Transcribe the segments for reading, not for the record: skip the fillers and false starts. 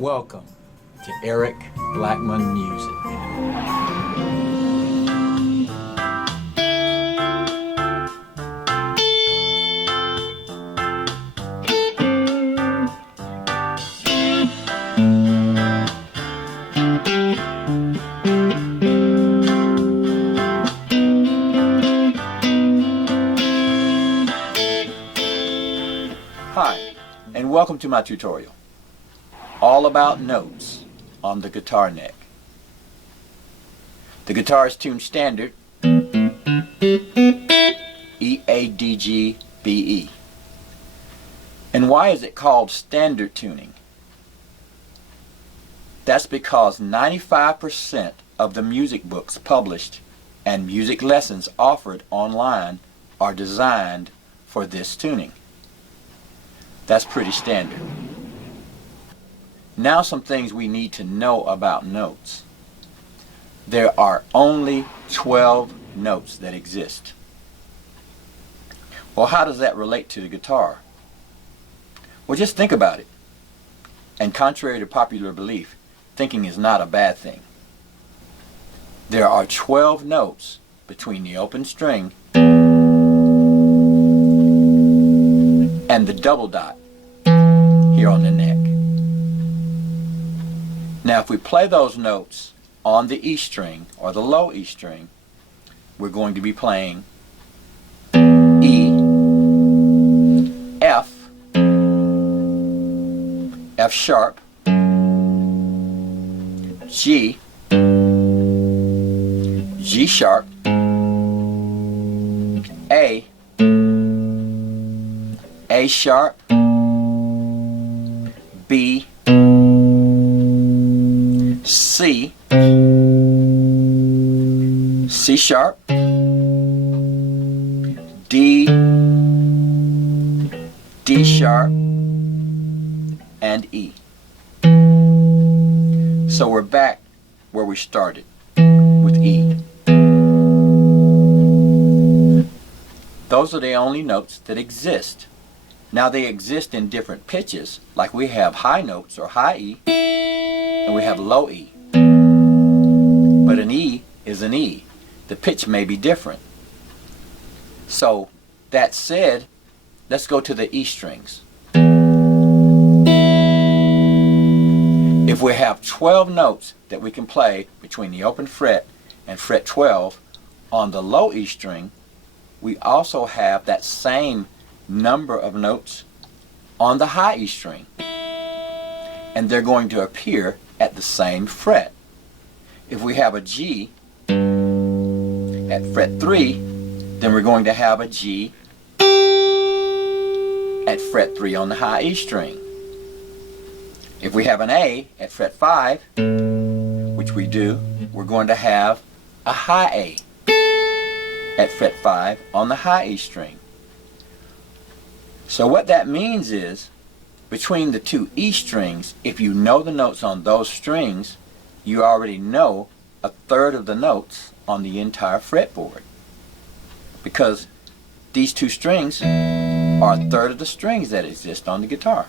Welcome to Eric Blackmon Music. Hi, and welcome to my tutorial, all about notes on the guitar neck. The guitar is tuned standard E, A, D, G, B, E. And why is it called standard tuning? That's because 95% of the music books published and music lessons offered online are designed for this tuning. That's pretty standard. Now some things we need to know about notes. There are only 12 notes that exist. Well, how does that relate to the guitar? Well, just think about it. And contrary to popular belief, thinking is not a bad thing. There are 12 notes between the open string and the double dot here on the neck. Now if we play those notes on the E string or the low E string, we're going to be playing E, F, F sharp, G, G sharp, A sharp, B, C, C sharp, D, D sharp, and E. So we're back where we started with E. Those are the only notes that exist. Now they exist in different pitches, like we have high notes or high E, and we have low E. But an E is an E. The pitch may be different. So that said, let's go to the E strings. If we have 12 notes that we can play between the open fret and fret 12 on the low E string, we also have that same number of notes on the high E string, and they're going to appear at the same fret. If we have a G at fret 3, then we're going to have a G at fret 3 on the high E string. If we have an A at fret 5, which we do, we're going to have a high A at fret 5 on the high E string. So what that means is, between the two E strings, if you know the notes on those strings, you already know a third of the notes on the entire fretboard. Because these two strings are a third of the strings that exist on the guitar.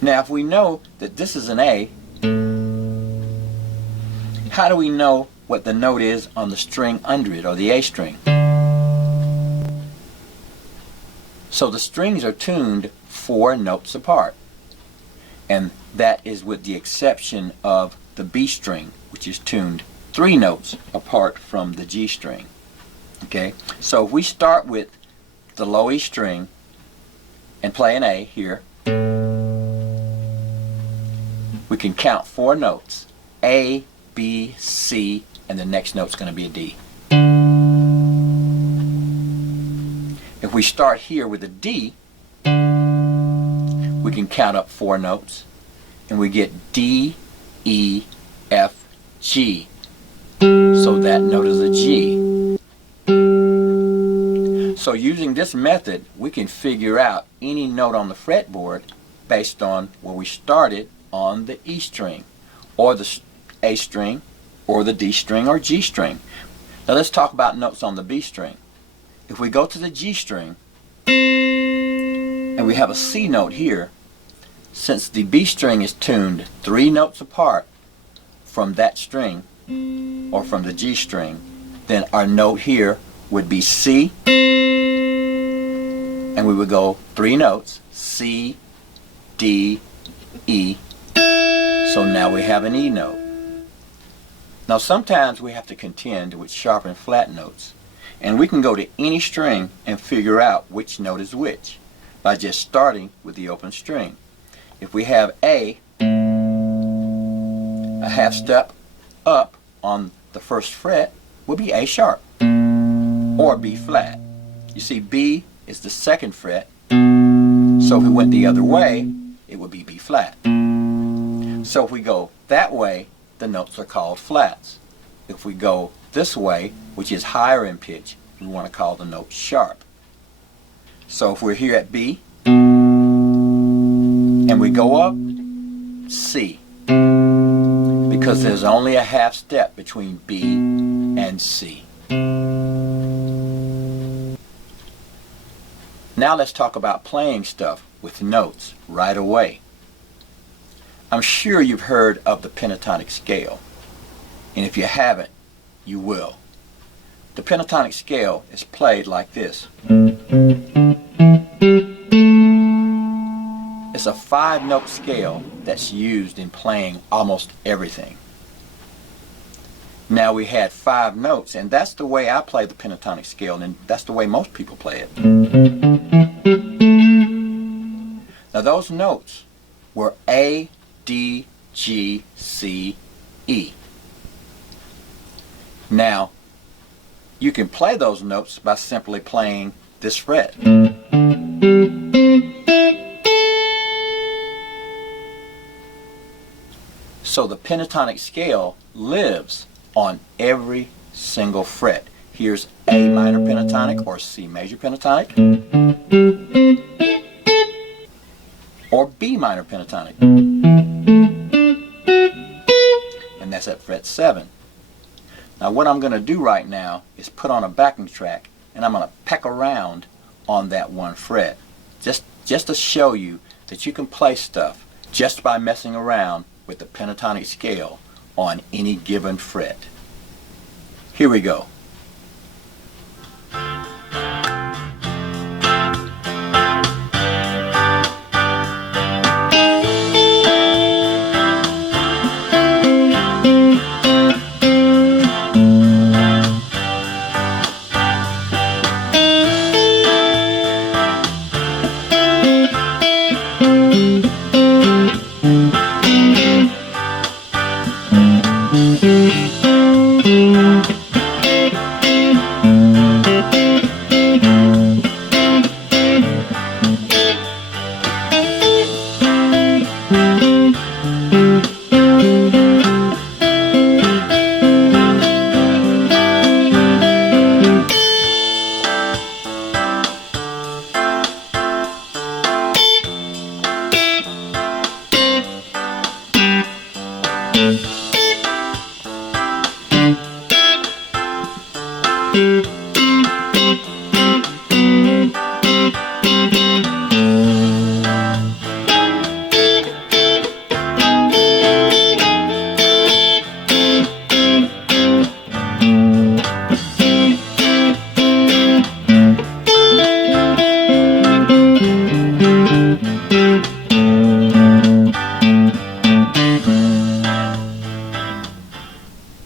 Now if we know that this is an A, how do we know what the note is on the string under it, or the A string? So the strings are tuned 4 notes apart, and that is with the exception of the B string, which is tuned 3 notes apart from the G string. Okay, so if we start with the low E string and play an A here, we can count 4 notes: A, B, C, and the next note's going to be a D. If we start here with a D, we can count up 4 notes, and we get D, E, F, G. So that note is a G. So using this method, we can figure out any note on the fretboard based on where we started on the E string, or the A string, or the D string, or G string. Now let's talk about notes on the B string. If we go to the G string and we have a C note here, Since the B string is tuned 3 notes apart from that string, or from the G string, then our note here would be C, and we would go 3 notes, C, D, E. So now we have an E note. Now sometimes we have to contend with sharp and flat notes, and we can go to any string and figure out which note is which by just starting with the open string. If we have A, a half step up on the first fret would be A sharp or B flat. You see, B is the second fret, so if we went the other way, it would be B flat. So if we go that way, the notes are called flats. If we go this way, which is higher in pitch, we want to call the note sharp. So if we're here at B and we go up, C, because there's only a half step between B and C. Now let's talk about playing stuff with notes right away. I'm sure you've heard of the pentatonic scale, and if you haven't, you will. The pentatonic scale is played like this. It's a 5-note scale that's used in playing almost everything. Now we had 5 notes, and that's the way I play the pentatonic scale, and that's the way most people play it. Now those notes were A, D, G, C, E. Now, you can play those notes by simply playing this fret. So the pentatonic scale lives on every single fret. Here's A minor pentatonic or C major pentatonic, or B minor pentatonic, and that's at fret 7. Now what I'm going to do right now is put on a backing track, and I'm going to peck around on that one fret just to show you that you can play stuff just by messing around with the pentatonic scale on any given fret. Here we go.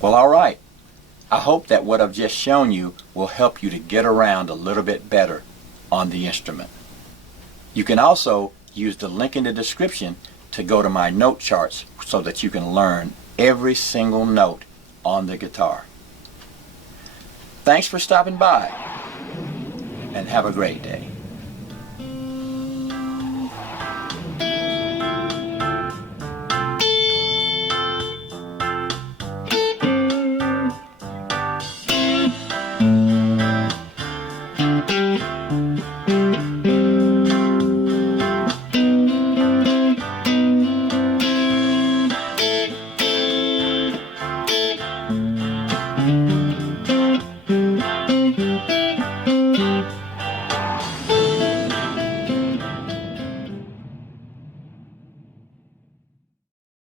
Well, all right. I hope that what I've just shown you will help you to get around a little bit better on the instrument. You can also use the link in the description to go to my note charts so that you can learn every single note on the guitar. Thanks for stopping by, and have a great day.